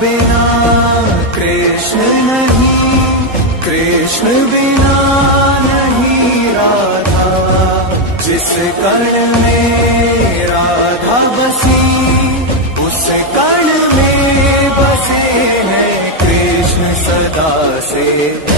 बिना कृष्ण नहीं, कृष्ण बिना नहीं राधा। जिस कण में राधा बसी, उस कण में बसे हैं कृष्ण सदा से।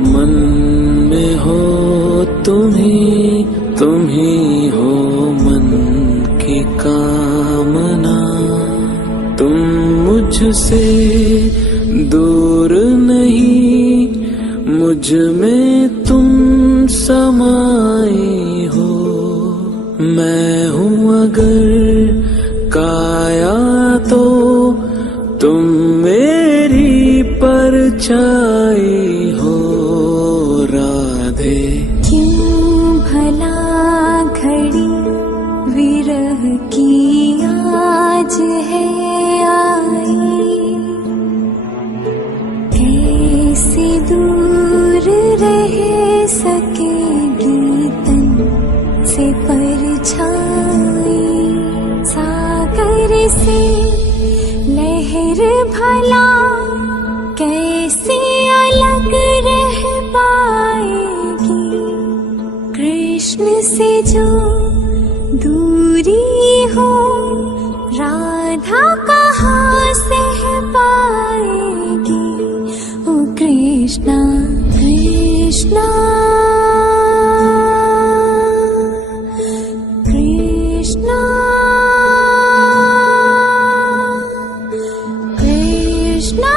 मन में हो तुम ही हो मन की कामना। तुम मुझसे दूर नहीं, मुझ में तुम समाए हो। मैं हूँ अगर काया तो तुम मेरी परछाई हो राधे। क्यों भला घड़ी विरह की आज है आई, कैसे दूर रह सकेगी तन से परछाई। सागर से लहर भला कैसे अलग रह पाएगी, कृष्ण से जो दूरी हो राधा कहाँ सह पाएगी। ओ कृष्णा कृष्णा कृष्णा कृष्णा।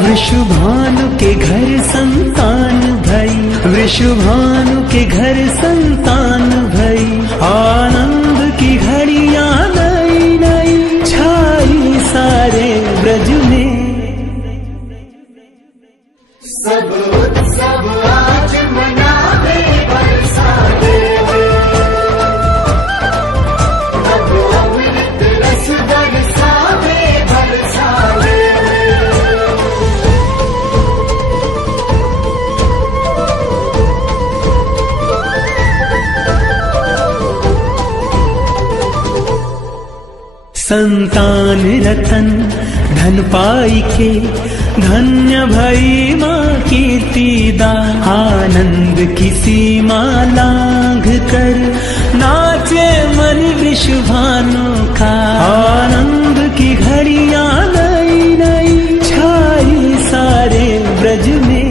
वृषभानु के घर संतान भई, वृषभानु के घर संतान भई। आनंद की घड़ियां नई नई छाई सारे ब्रज में। सब उत्सव आज मनावे बरसाने, अब अमृत रस बरसावे बरसाने। संतान रतन धन पाई के, धन्य भई माँ कीर्तिदा। आनंद की सीमा लांघ कर नाचे मन वृषभानु का। आनंद की घड़ियां नई नई छाई सारे ब्रज में।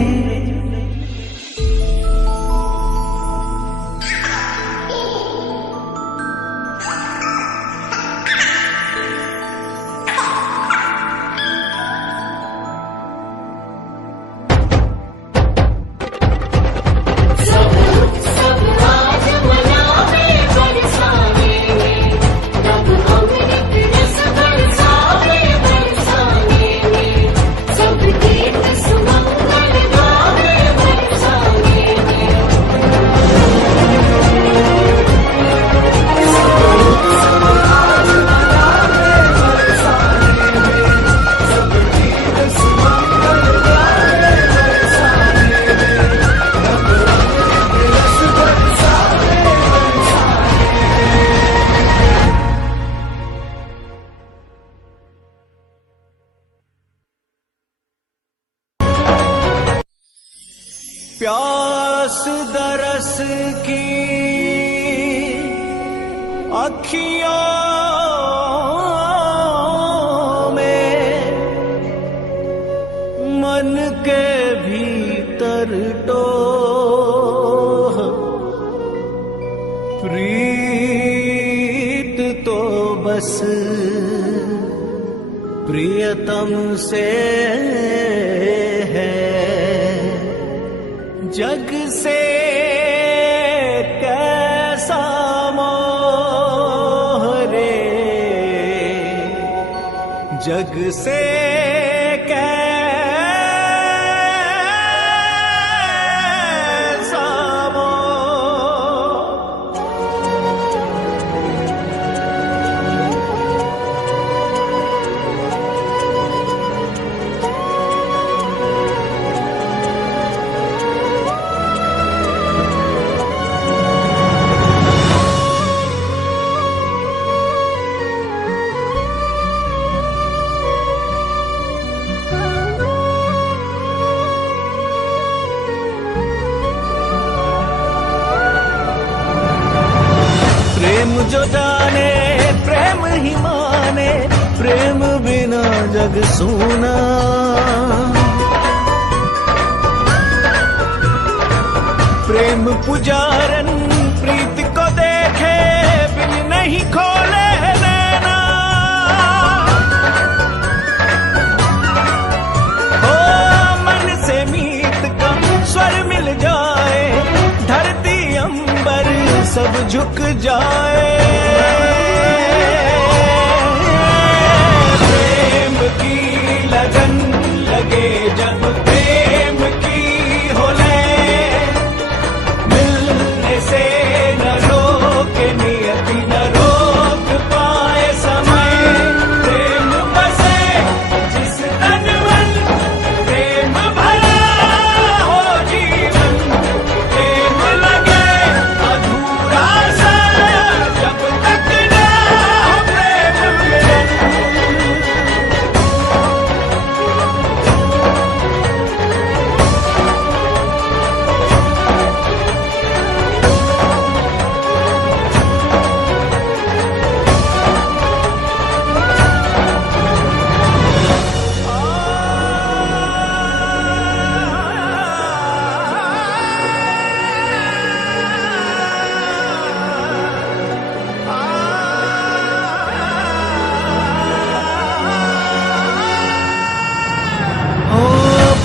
प्यास दरस की अखियों में, मन के भीतर टोह। प्रीत तो बस प्रियतम से है, जग से कैसा मोह रे, जग से कैसा जाने प्रेम ही माने, प्रेम बिना जग सूना। प्रेम पुजारन प्रीत को देखे बिन नहीं खोले नैना। हो मन से मीत का स्वर मिल जाए, धरती अंबर सब झुक जाए। प्रेम की लगन लगे जब प्रेम की हो ले, मिलने से न रोके नियति न रोक पाए समय। प्रेम बसे जिस तन मन, प्रेम भरा हो जीवन। प्रेम लगे अधूरा सा जब तक न हो प्रेम मिलन।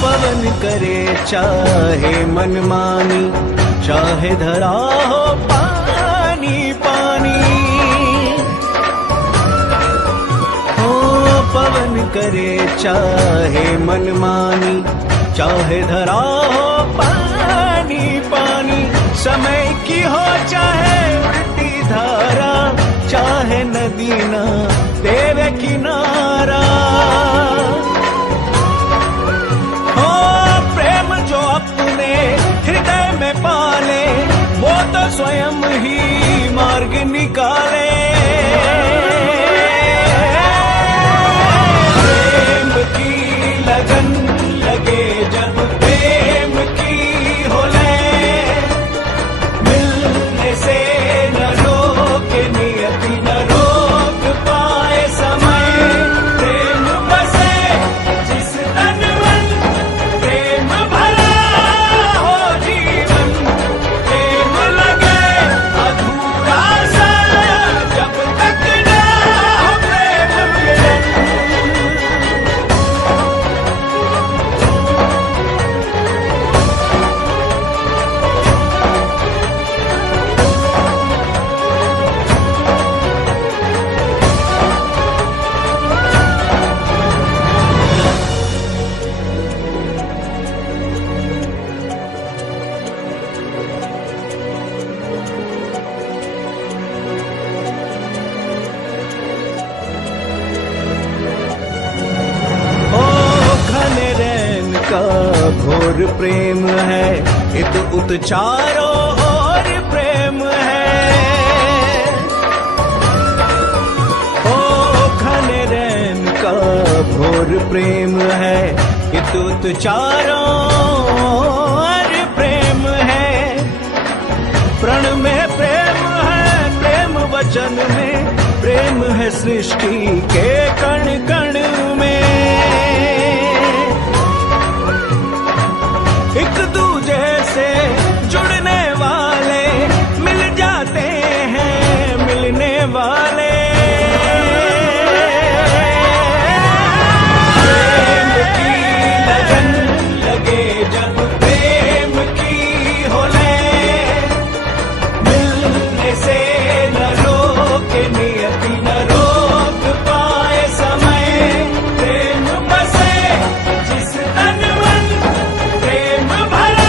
पवन करे चाहे मनमानी, चाहे धरा हो पानी पानी। हो पवन करे चाहे मनमानी, चाहे धरा हो पानी पानी। समय की हो चाहे उल्टी धारा, चाहे नदी ना देवे किनारा। हृदय में पाले वो तो स्वयं ही मार्ग निकाले। प्रेम की लगन लगे जब प्रेम की हो ले, मिलने से न रोके नियति न रोक पाए समय। प्रेम बसे जिस तन मन, प्रेम भरा हो जीवन। प्रेम लगे अधूरा सा जब तक न हो प्रेम मिलन। घोर प्रेम है इत उत चारों ओर प्रेम है। ओ घने रैन का घोर प्रेम है इत उत चारों ओर प्रेम है। प्रण में प्रेम है, प्रेम वचन में प्रेम है, सृष्टि के कण कण में। एक दूजे से जुड़ने वाले मिल जाते हैं, मिलने वाले। प्रेम की लगन लगे जब प्रेम की हो ले, मिलने से न रोके नियति न रोक पाए समय। प्रेम बसे जिस तन मन, प्रेम भरा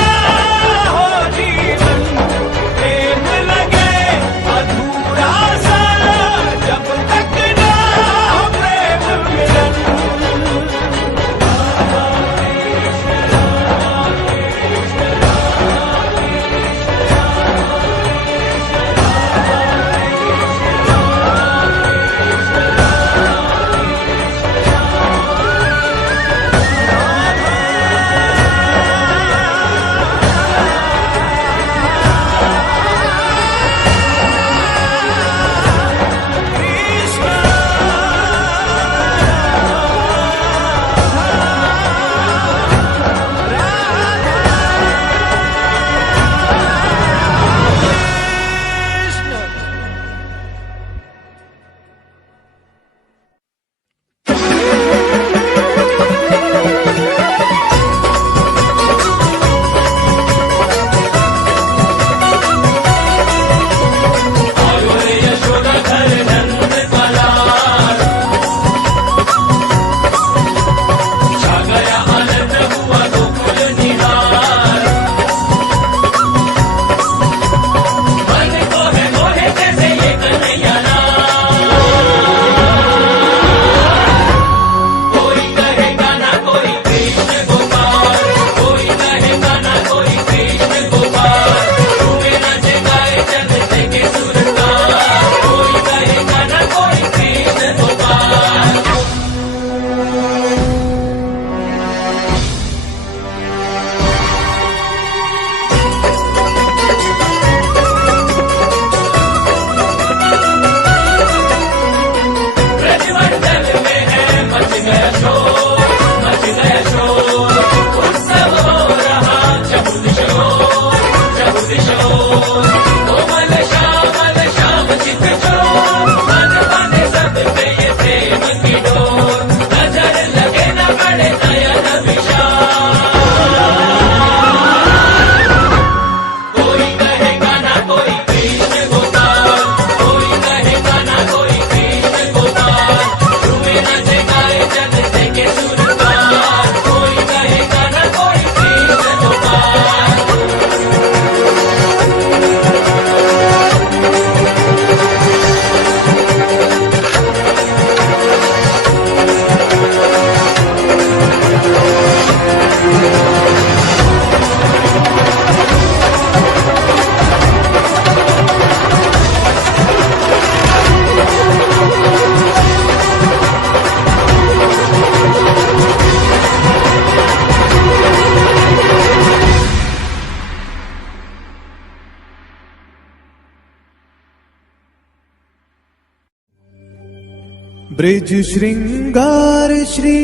ब्रिज श्रृंगार श्री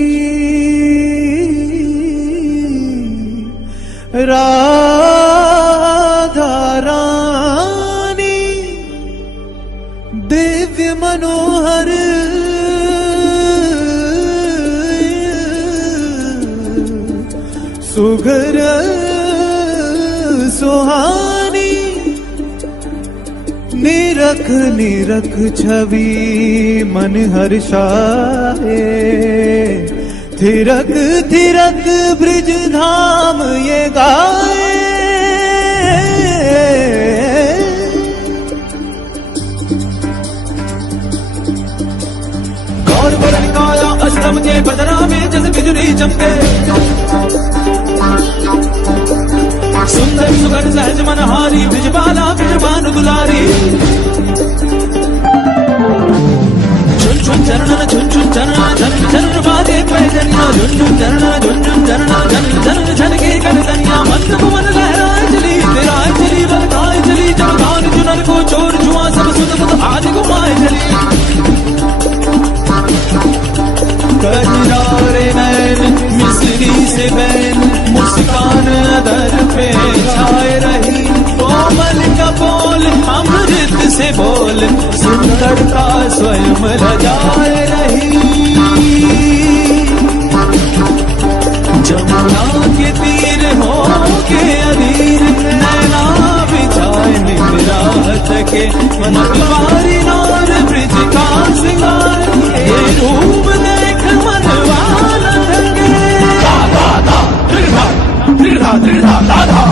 राधा रानी दिव्य मनोहर सुघर सुहानी निरख निरख छवि मन हर्षाए थिरक थिरक ब्रिज धाम ये गाए गौर वरण काया अष्टम के बदरा में जैसे बिजली चमके सुंदर सुगर सहज मनहारी ब्रिजबाला ब्रिजबान दुलारी झुन झुन चरण झुन झुन चरण झन झन बाजे पैजनिया झुन झुन चरण झुन झुन चरण झन झन झन के करदनिया मन भुवन लहराए चली तेराए चली बरखाए चली जब गान चुनर को चोर जुआ सब सुध बुध आज घुमाए चली कजरारे नैन मिस्री से बैन मुस्कान अदर पे छाए रही कोमल कपोल अमृत से बोल सुंदरता स्वयं लजाए रही जमुना के तीर हो के अधीर नैना बिछाए निराहत के मन कुमारी नार ब्रिज का सिंगार ये रूप देख मनवान थके दादा दृढ़ा दृढ़ा दृढ़ा दादा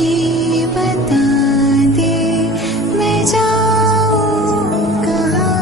ये बता दे मैं जाऊँ कहाँ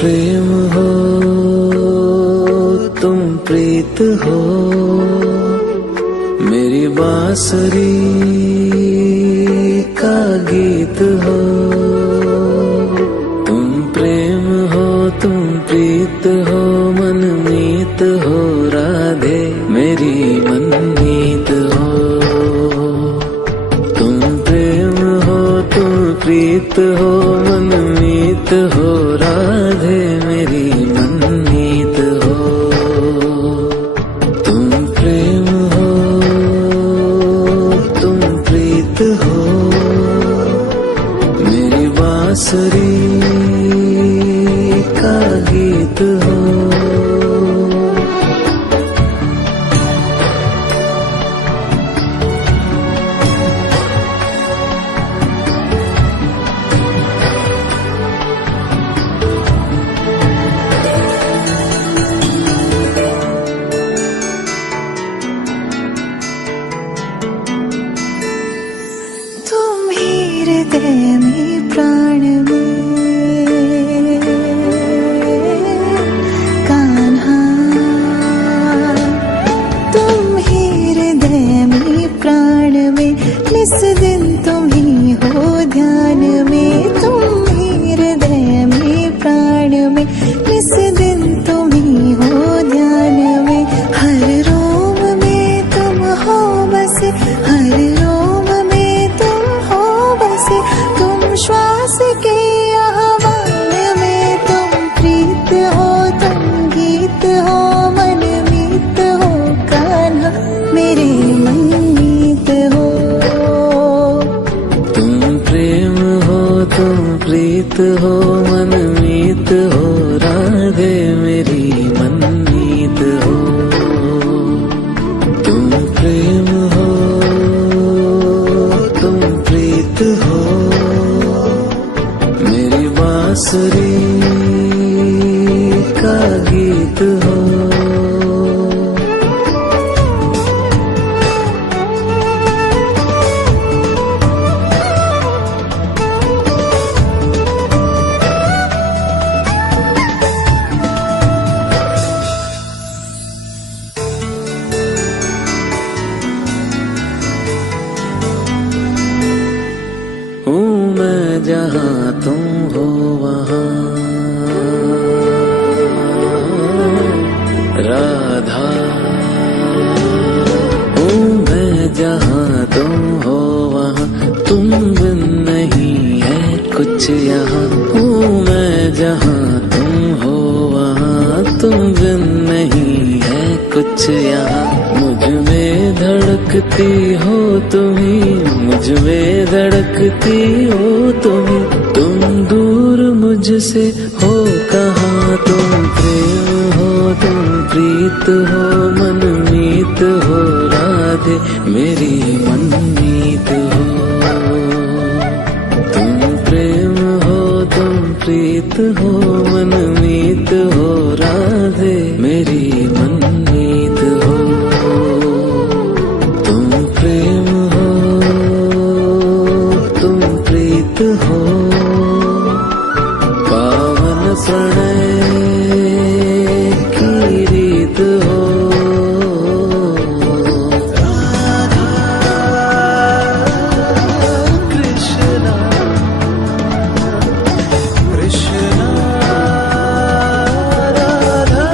प्रेम हो, तुम प्रीत हो, मेरी बांसुरी का गीत हो। तुम प्रेम हो, तुम प्रीत हो, मनमीत हो, राधे मेरी मनमीत हो। तुम प्रेम हो, तुम प्रीत हो, मनमीत हो, राधे मेरी मनमीत हो। तुम प्रेम हो, तुम प्रीत हो, मेरी बांसुरी का गीत हो। तुम ही हृदय में प्राण में कान्हा, तुम ही हृदय में प्राण में, निस दिन तुम ही हो ध्यान में। तुम ही हृदय में प्राण में, निस दिन तुम ही हो ध्यान में। हर रोम में तुम हो बसे, हर रोम में तुम हो बसे। तुम श्वास के आह्वान में, तुम प्रीत हो, तुम गीत हो, मनमीत हो, कान्हा मेरे मनमीत हो। तुम प्रेम हो, तुम प्रीत हो, मनमीत हो, राधे मेरी मनमीत हो। तुम प्रेम हो, तुम प्रीत हो, मेरी बांसुरी का गीत हो। हूँ मैं जहाँ तुम हो वहाँ, राधा। हूँ मैं जहाँ तुम हो वहाँ, तुम बिन नहीं है कुछ यहाँ। हूँ मैं जहाँ तुम हो वहाँ, तुम बिन नहीं है कुछ यहाँ। मुझ में धड़कती हो तुम्ही, मुझ में धड़कती हो तुम्ही। तुम दूर मुझसे हो कहाँ, तुम प्रेम हो, तुम प्रीत हो, मनमीत हो, राधे मेरी मनमीत हो। तुम प्रेम हो, तुम प्रीत हो, मनमीत हो, राधे मेरी मनमीत हो। तुम प्रेम हो, तुम प्रीत हो, पावन प्रणय की रीत हो। कृष्णा कृष्णा राधा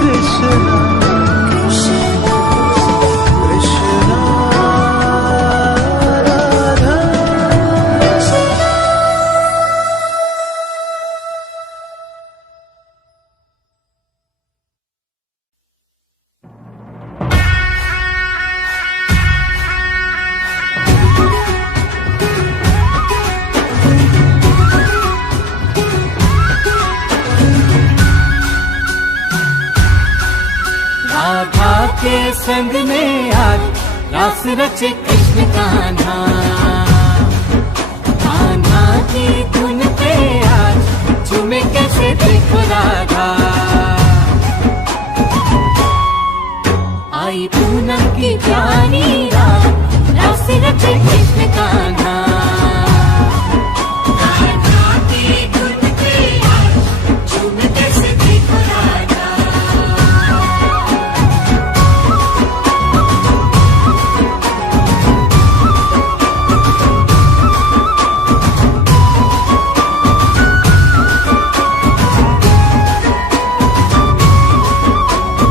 कृष्णा कृष्णा राधा। राधा के संग में आज रास रचे कृष्ण कान्हा। कान्हा की धुन पे आज झूमे कैसे देखो राधा। आई पूनम की प्यारी रात, रास रचे कृष्ण कान्हा। कान्हा की धुन पे आज झूमते से देखो राधा।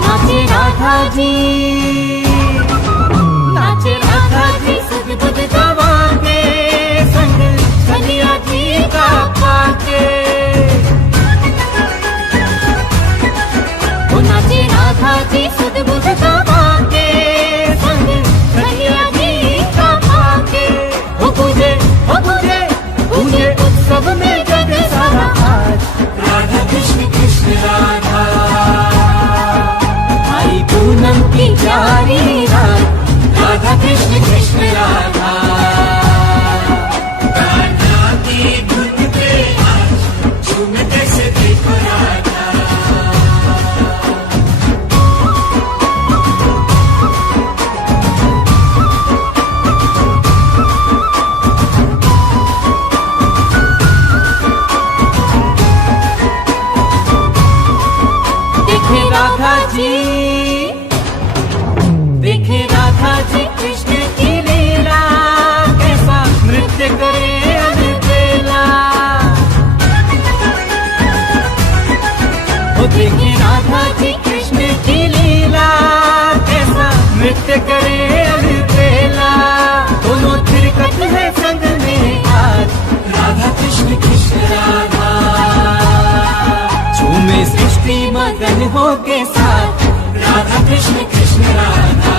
नाचे राधा जी, नाचे राधा जी सुध बुध गवा के संग कन्हैया जी का पाके। वो नाचे राधा जी सुध बुध गवा के संग कन्हैया जी का पाके। वो पूजे पूजे उत्सव में जग सारा आज राधा कृष्ण कृष्ण राधा। आई पूनम की प्यारी रात राधा कृष्ण कृष्ण राधा। कान्हा की धुन पे आज झूमते से देखो राधा। देखे राधा जी, देखे राधा जी कृष्ण की लीला, कैसा नृत्य करे अलबेला। वो देखे राधा जी कृष्ण की लीला, कैसा नृत्य करे अलबेला। दोनों थिरकत है संग में आज राधा कृष्ण कृष्ण राधा। झूमे सृष्टि मगन हो के साथ राधा कृष्ण कृष्ण राधा।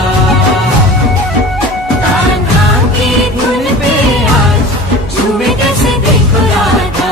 कान्हा की धुन पे आज झूमे कैसे देखो राधा।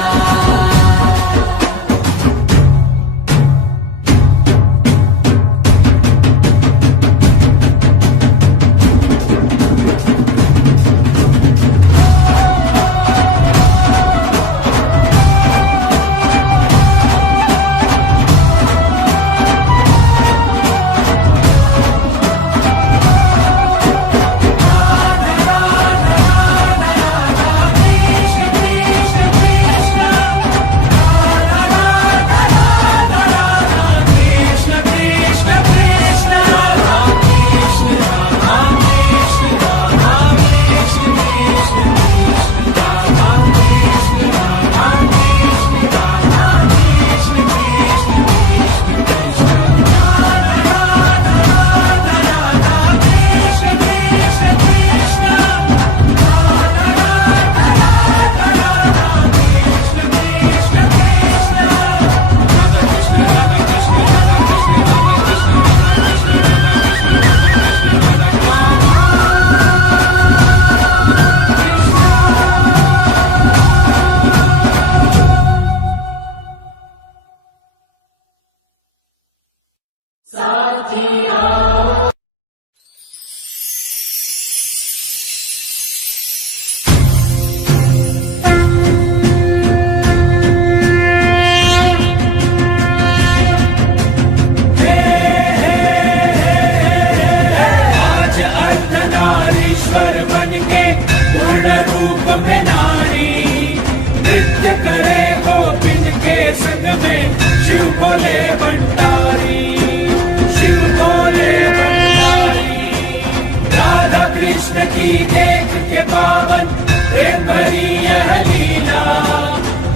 कृष्ण की देख के पावन प्रेम भरी यह लीला।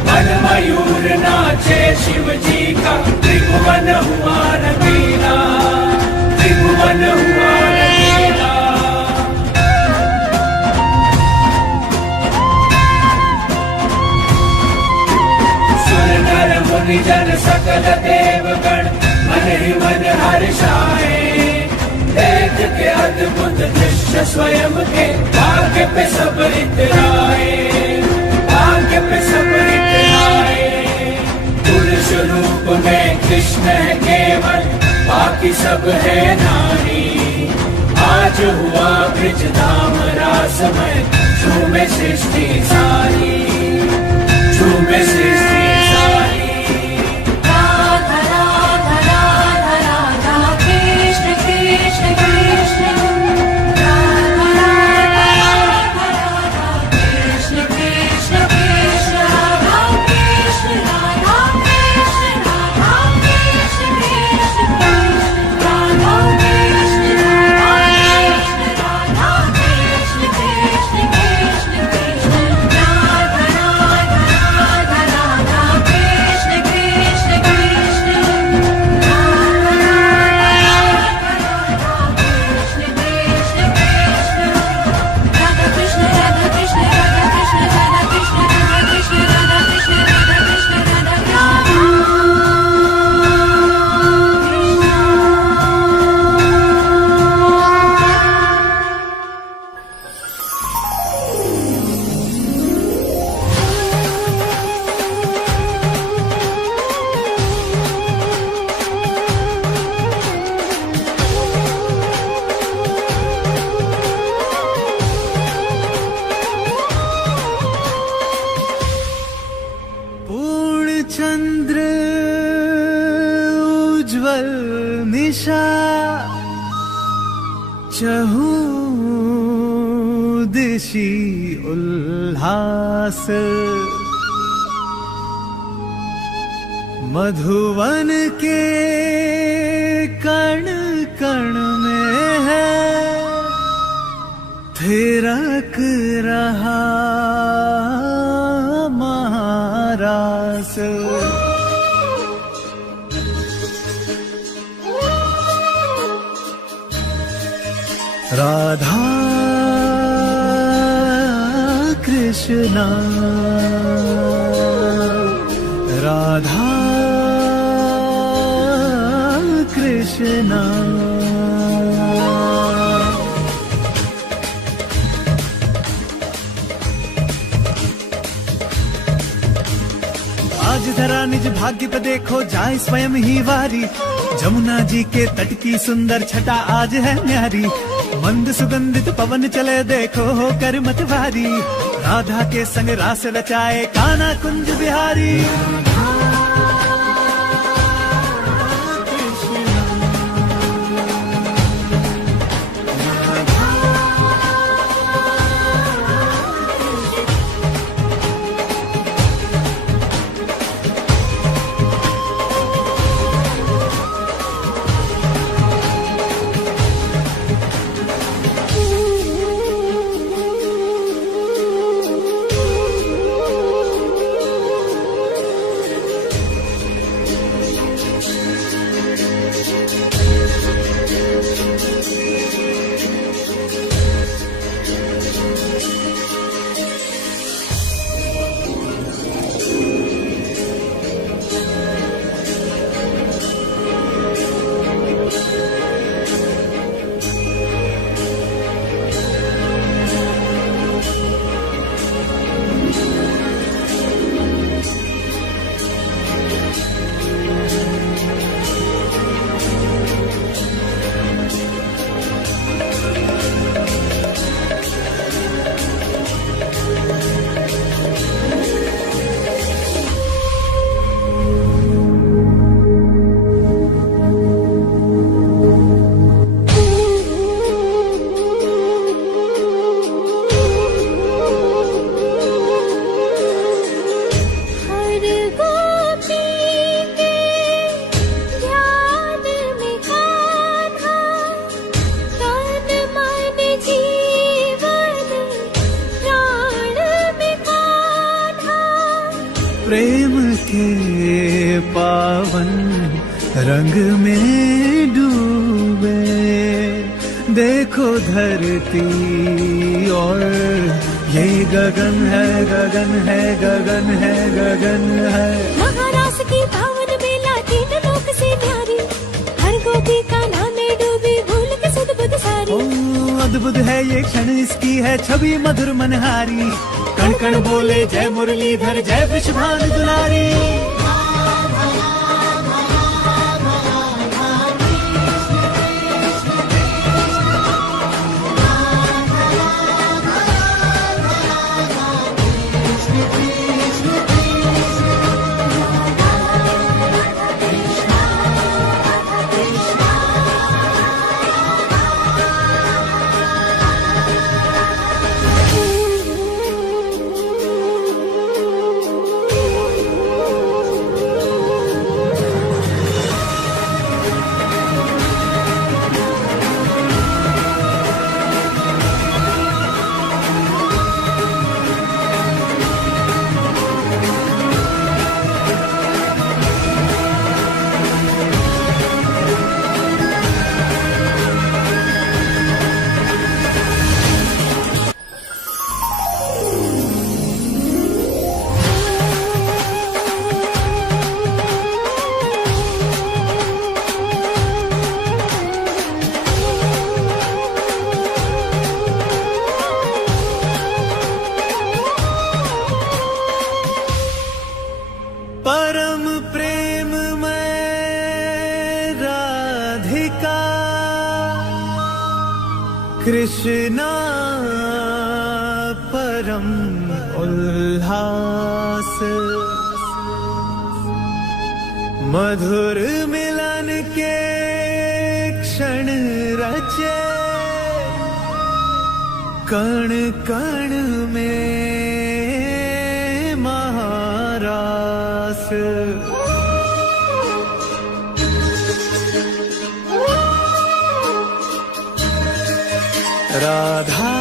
मन मयूर नाचे शिव जी का त्रिभुवन हुआ रंगीला, त्रिभुवन हुआ रंगीला। सुर नर मुनि जन सकल देवगण मन ही मन हर्षाए। देख के अद्भुत दृश्य स्वयं के भाग्य पे सब इतराए, भाग्य पे सब इतराए। पुरुष रूप में कृष्ण है केवल, बाकी सब है नारी। आज हुआ ब्रज धाम रासमय, झूमे सृष्टि सारी, झूमे सृष्टि सारी। राधा राधा राधा राधा कृष्ण कृष्ण कृष्ण राधा राधा चहुदिशी उल्लास मधुवन के कण कण में है थिरक रहा महारास। राधा कृष्णा राधा कृष्णा। आज धरा निज भाग्य पे देखो जाए स्वयं ही वारी। जमुना जी के तट की सुंदर छटा आज है न्यारी। मंद सुगंधित पवन चले देखो हो कर मतवारी। राधा के संग रास रचाए कान्हा कुंज बिहारी। प्रेम के पावन रंग में डूबे देखो धरती और ये गगन है गगन है गगन है गगन है। महारास की पावन बेला तीन लोक से न्यारी। हर गोपी का नाम में डूबी भूल के सुध बुध सारी। ओ अद्भुत है ये क्षण इसकी है छवि मधुर मनहारी। कण कण बोले जय मुरलीधर जय वृषभान दुलारी। परम प्रेम में राधिका कृष्णा परम उल्लास। मधुर मिलन के क्षण रचे कण कण में महारास, राधा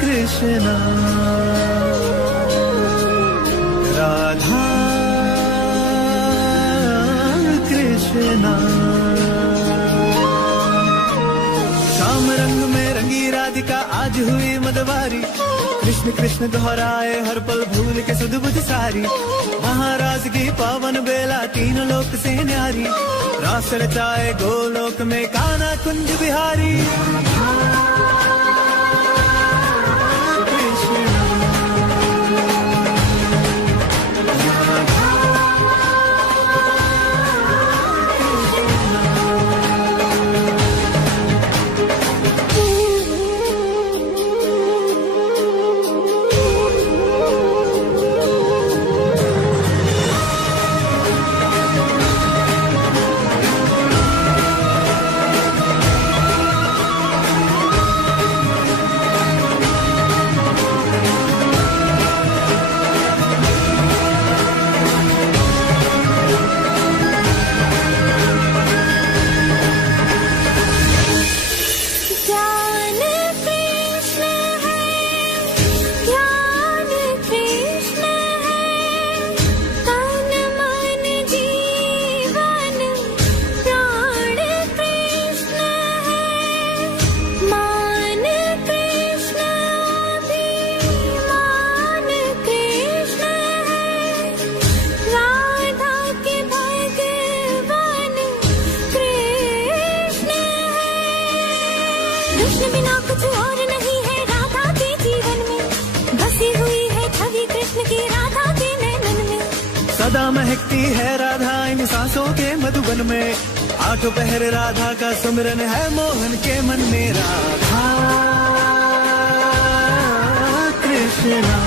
कृष्णा, राधा कृष्णा। श्याम रंग में रंगी राधिका आज हुई मदवारी, कृष्ण कृष्ण दोहराए हर पल भूल के सुध बुध सारी। महाराज की पावन बेला तीनों लोक से न्यारी, रास रचाए गोलोक में कान्हा कुंज बिहारी। कृष्ण बिना कुछ और नहीं है राधा के जीवन में, बसी हुई है छवि कृष्ण की राधा के नैनन में। सदा महकती है राधा इन सांसों के मधुबन में, आठों पहर राधा का सुमिरन है मोहन के मन में। राधा कृष्णा,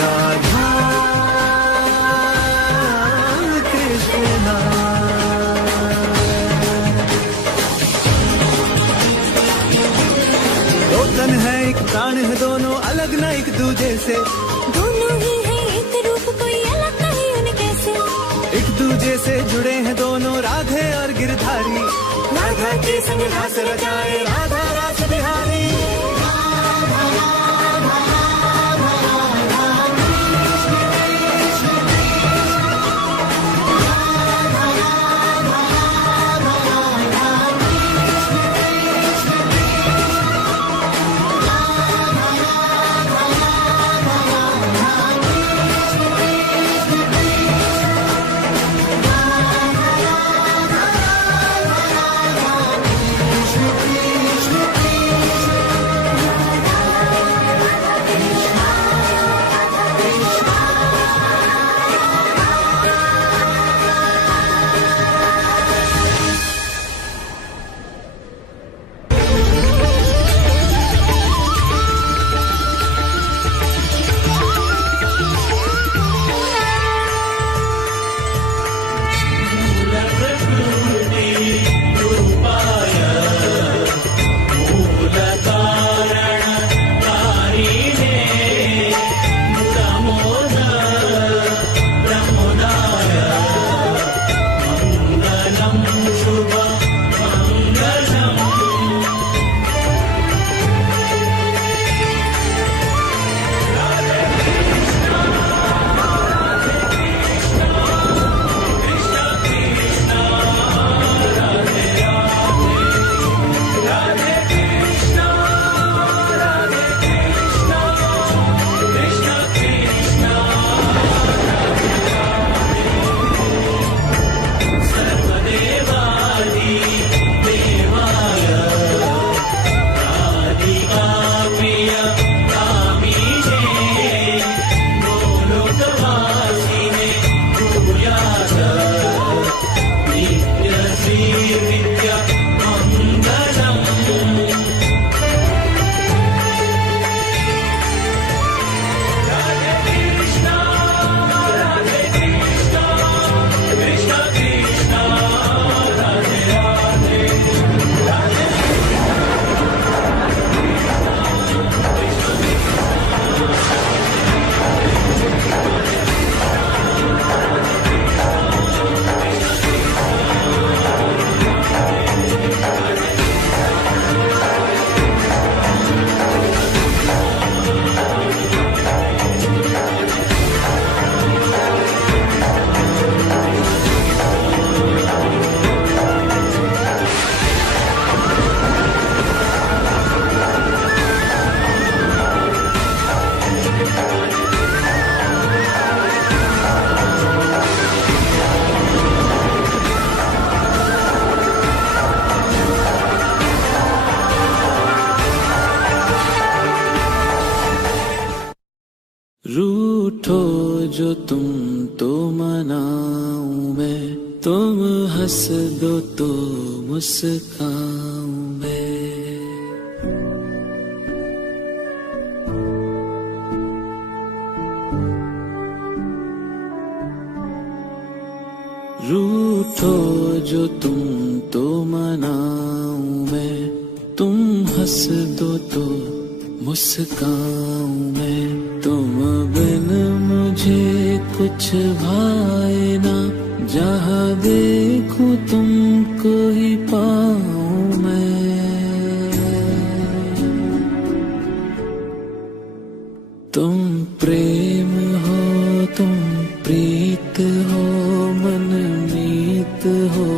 राधा कृष्णा। दो तन है एक प्राण है दोनों अलग न एक दूजे से, दोनों ही है एक रूप कोई अलग नहीं उनके से। एक दूजे से जुड़े हैं दोनों राधे और गिरधारी, राधा के संग रास रचाए राधा रास बिहारी। तुम हंस दो तो मुस्काऊं मैं। रूठो जो तुम तो मनाऊं मैं। तुम हंस दो तो मुस्काऊं मैं। तुम बिन मुझे कुछ भाए ना, जहाँ देखूं तुमको ही पाऊं मैं। तुम प्रेम हो, तुम प्रीत हो, मनमीत हो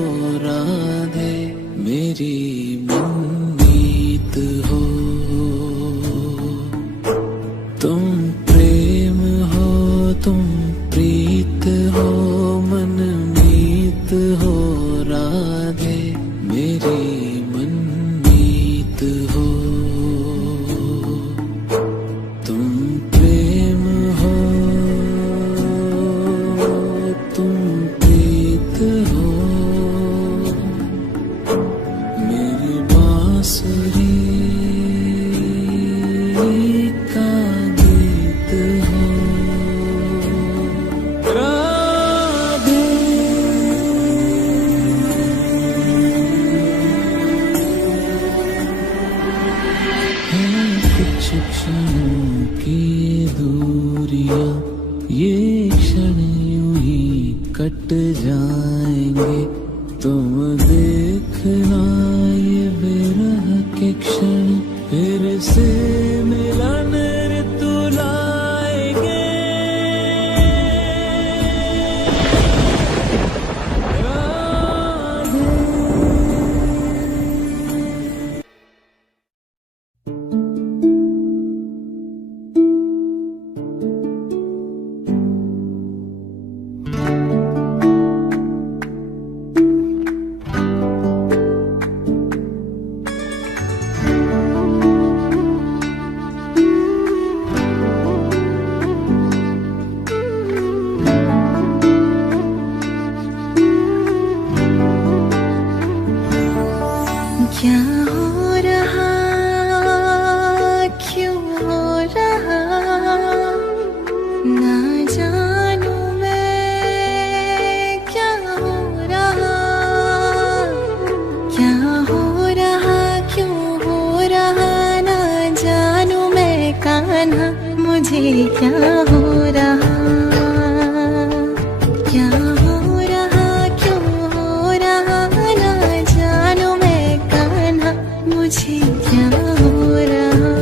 राधे, मेरी मनमीत हो। तुम प्रेम हो, तुम प्रीत हो, मनमीत हो राधे, मेरी मनमीत हो। तुम प्रेम हो, तुम प्रीत हो, मेरी बांसुरी का गीत हो। कुछ क्षणों की दूरियां, ये क्षण यूं ही कट जाएंगे। तुम देखना ये विरह के क्षण फिर से मिलन ऋतु लाएंगे। क्या हो रहा, क्यों हो रहा, ना जानू मैं क्या हो रहा। क्या हो रहा, क्यों हो रहा, ना जानू मैं कान्हा, मुझे क्या हो रहा। क्या हो रहा, क्यों हो रहा, ना जानू मैं कान्हा, मुझे क्या हो रहा।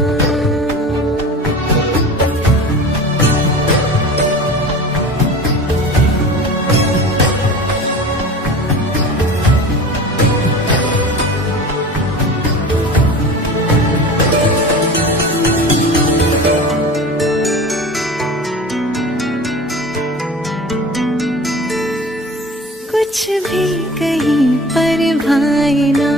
कुछ भी कहीं पर भाई ना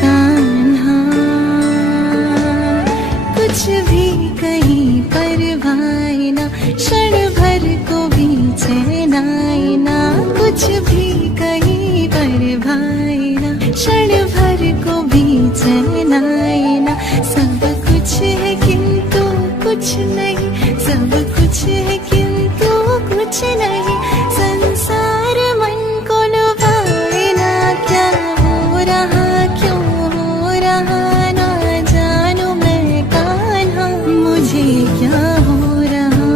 कान्हा, कुछ भी कहीं पर भाई ना, क्षण भर को भी चैन आए ना। कुछ भी कहीं पर भाई ना, क्षण भर को भी चैन आए ना। सब कुछ है किंतु कुछ नहीं, सब कुछ है किंतु कुछ नहीं, संसार मन को लुभाए ना। क्या हो रहा, क्यों हो रहा, ना जानू मैं कान्हा, मुझे क्या हो रहा।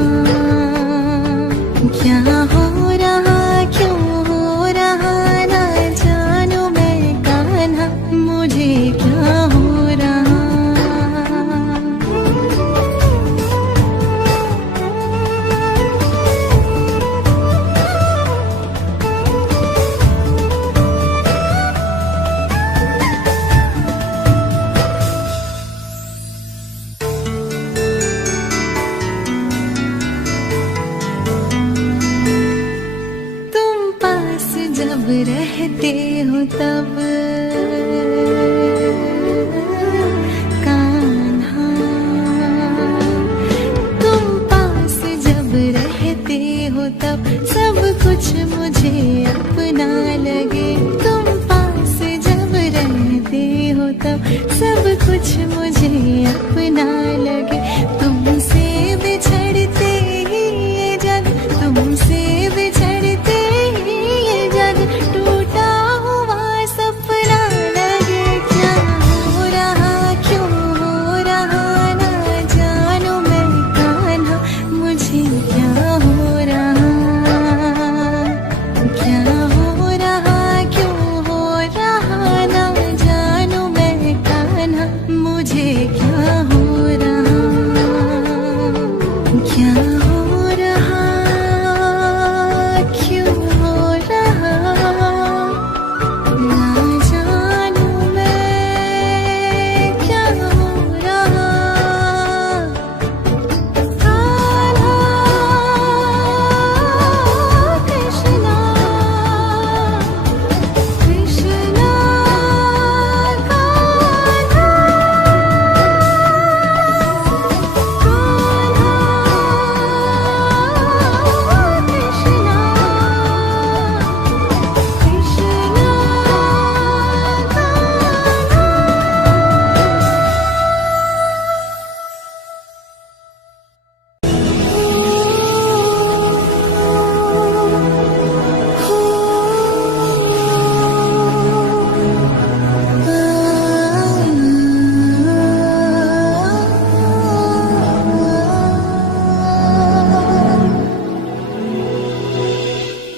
क्या हो रहा, क्यों हो रहा, ना जानू मैं कान्हा, मुझे क्या हो रहा। जब रहते हो तब कान्हा, तुम पास जब रहते हो हो तब सब कुछ मुझे अपना लगे। तुम पास जब रहते हो तब सब कुछ मुझे अपना लगे। तुमसे बिछड़ते ही ये जग, तुमसे बिछड़ते ही ये जग टूटा हुआ सपना लगे। क्या हो रहा क्यों हो रहा ना जानू मैं कान्हा, मुझे क्या हो रहा, क्या हो रहा क्यों हो रहा ना जानू मैं कान्हा, मुझे क्या हो रहा, क्या हो रहा क्यों हो रहा ना जानू मैं क्या हो रहा। कान्हा कृष्णा कृष्णा कान्हा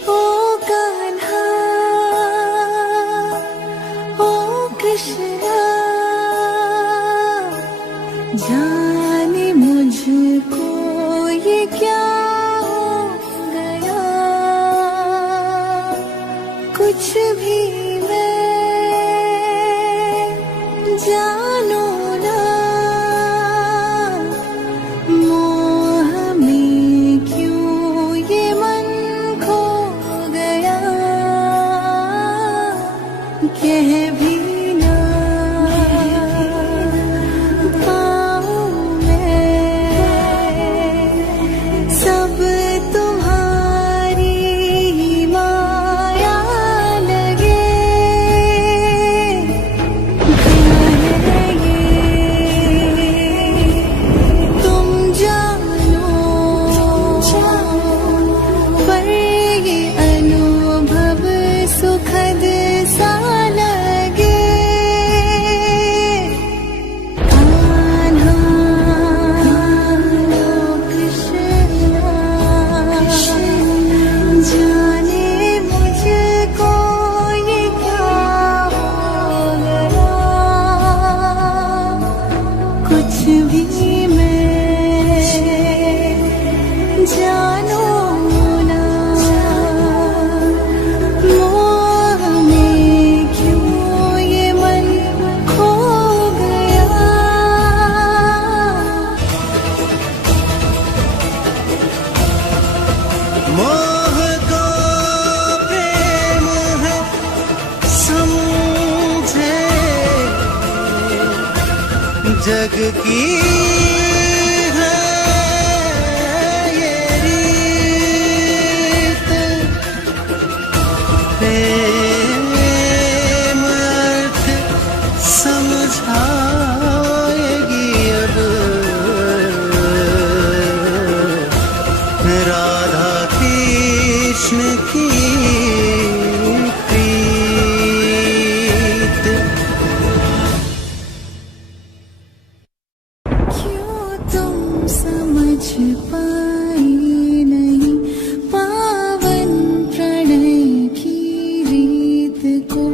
ओ कान्हा ओ कृष्णा, जाने मुझको ये क्या हो गया, कुछ भी मैं जानू ना, मोह में क्यों ये मन खो गया, कह भी ना पाऊं मैं, सब तुम्हारी ही माया लगे। क्या है ये तुम जानो, पर ये अनुभव सुखद सा लगे। कान्हा कृष्णा, जाने मुझको ये क्या हो गया, कुछ भी मैं जानू ना, मोह में क्यों ये मन खो गया। मोह को प्रेम है समझे जग की है ये रीत, प्रेम अर्थ समझाएगी अब राधा कृष्ण की प्रीत। क्यों तुम समझ पाए नहीं पावन प्रणय की रीत को,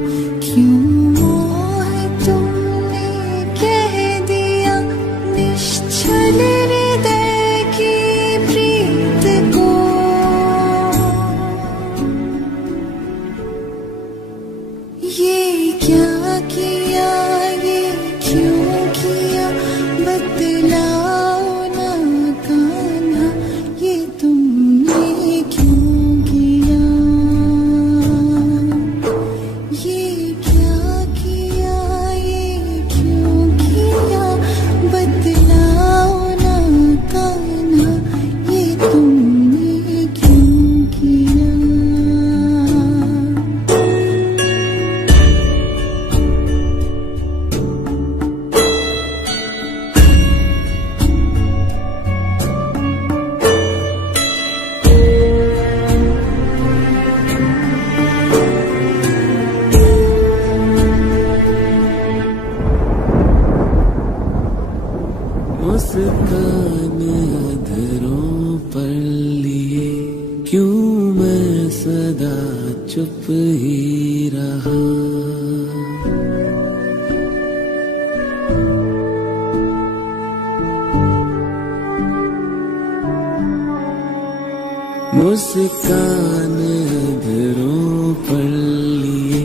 क्यों मोह तुमने कह दिया निश्चल हृदय की प्रीत को। सदा चुप ही रहा। मुस्कान अधरों पर लिए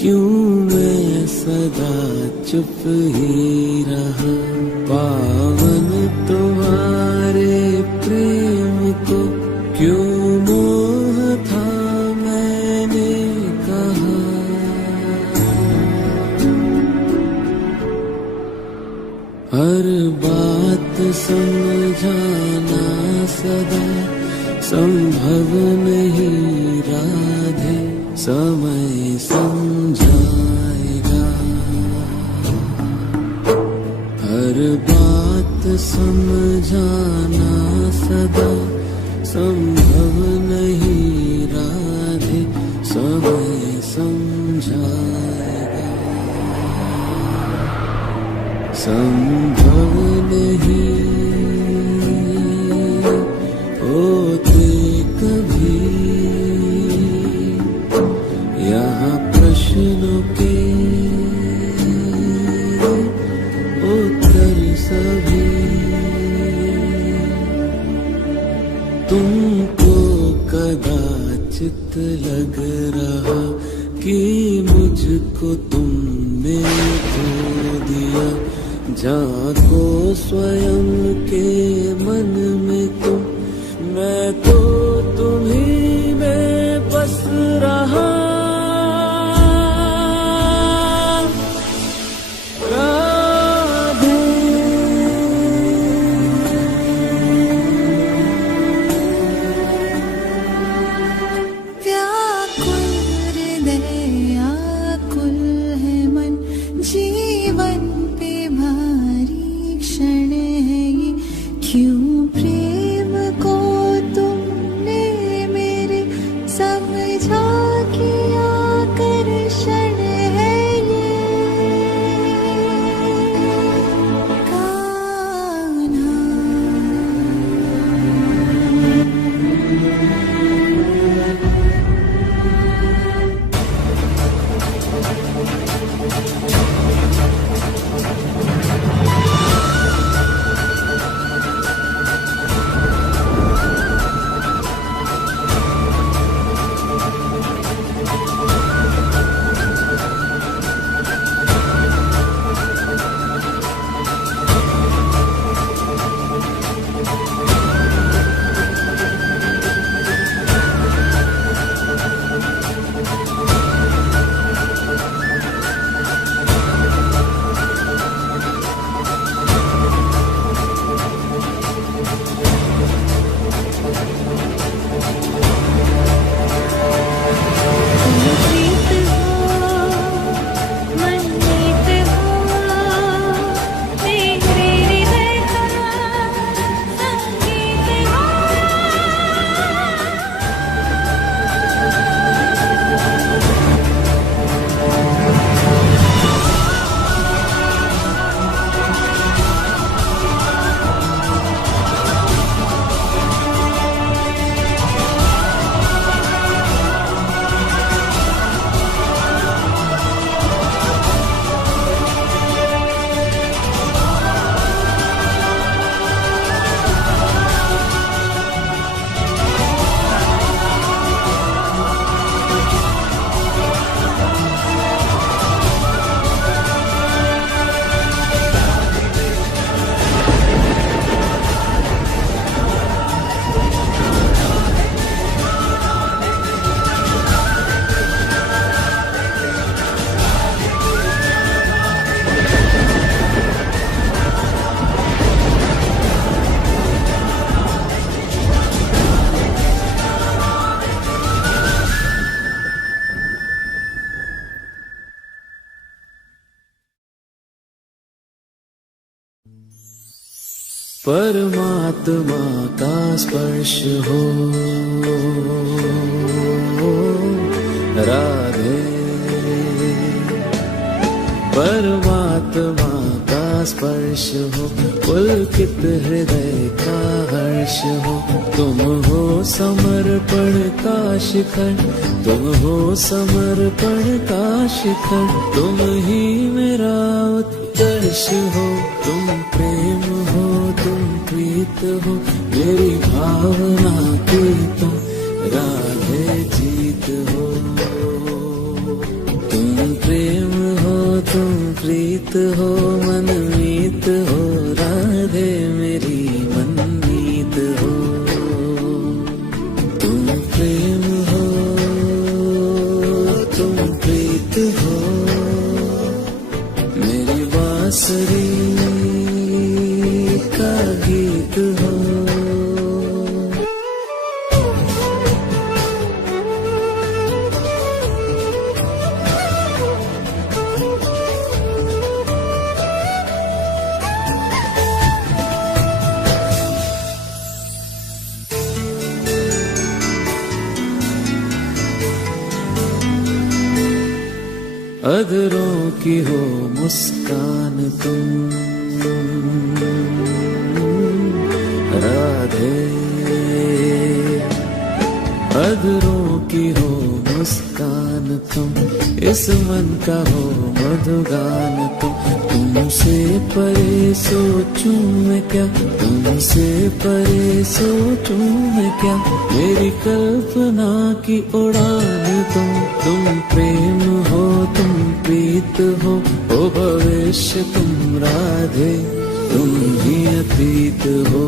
क्यों मैं सदा चुप ही रहा। पावन तुम्हारे प्रेम को क्यों मोह था मैंने कहा। हर बात समझाना सदा संभव नहीं राधे, समय समझाएगा। हर बात समझाना सदा संभव नहीं राधे, समय समझाएगा। संभव नहीं होते कभी यहाँ प्रश्नों के उत्तर सभी। तुमको कदाचित लग रहा कि मुझको तुमने खो दिया। जाको स्वयं के मन में तुम, मैं तो तुम्हीं में बस रहा। राधे व्याकुल हृदय आकुल है मन, जीवन पे भारी क्षण है ये। क्यों प्रेम को तुमने मेरे समझा किया आकर्षण है ये। कान्हा परमात्मा का स्पर्श हो राधे, परमात्मा का स्पर्श हो, पुलकित हृदय का हर्ष हो। तुम हो समर्पण का शिखर, तुम हो समर्पण का शिखर, तुम ही मेरा उत्कर्ष हो। तुम प्रेम हो, तुम प्रीत हो, मेरी भावना की तुम राधे जीत हो। तुम प्रेम हो, तुम प्रीत हो, मनमीत हो, राधे मेरी मनमीत हो। तुम प्रेम हो, तुम प्रीत हो, मेरी बांसुरी का गीत हो। अधरों की हो मुस्कान तुम राधे, अधरों की हो मुस्कान तुम, इस मन का हो मधुगान तुम। तुमसे परे सोचूं मैं क्या, तुमसे परे सोचूं मैं क्या, मेरी कल्पना की उड़ान तुम प्रेम हो, तुम प्रीत हो, ओ भविष्य तुम राधे, तुम ही अतीत हो।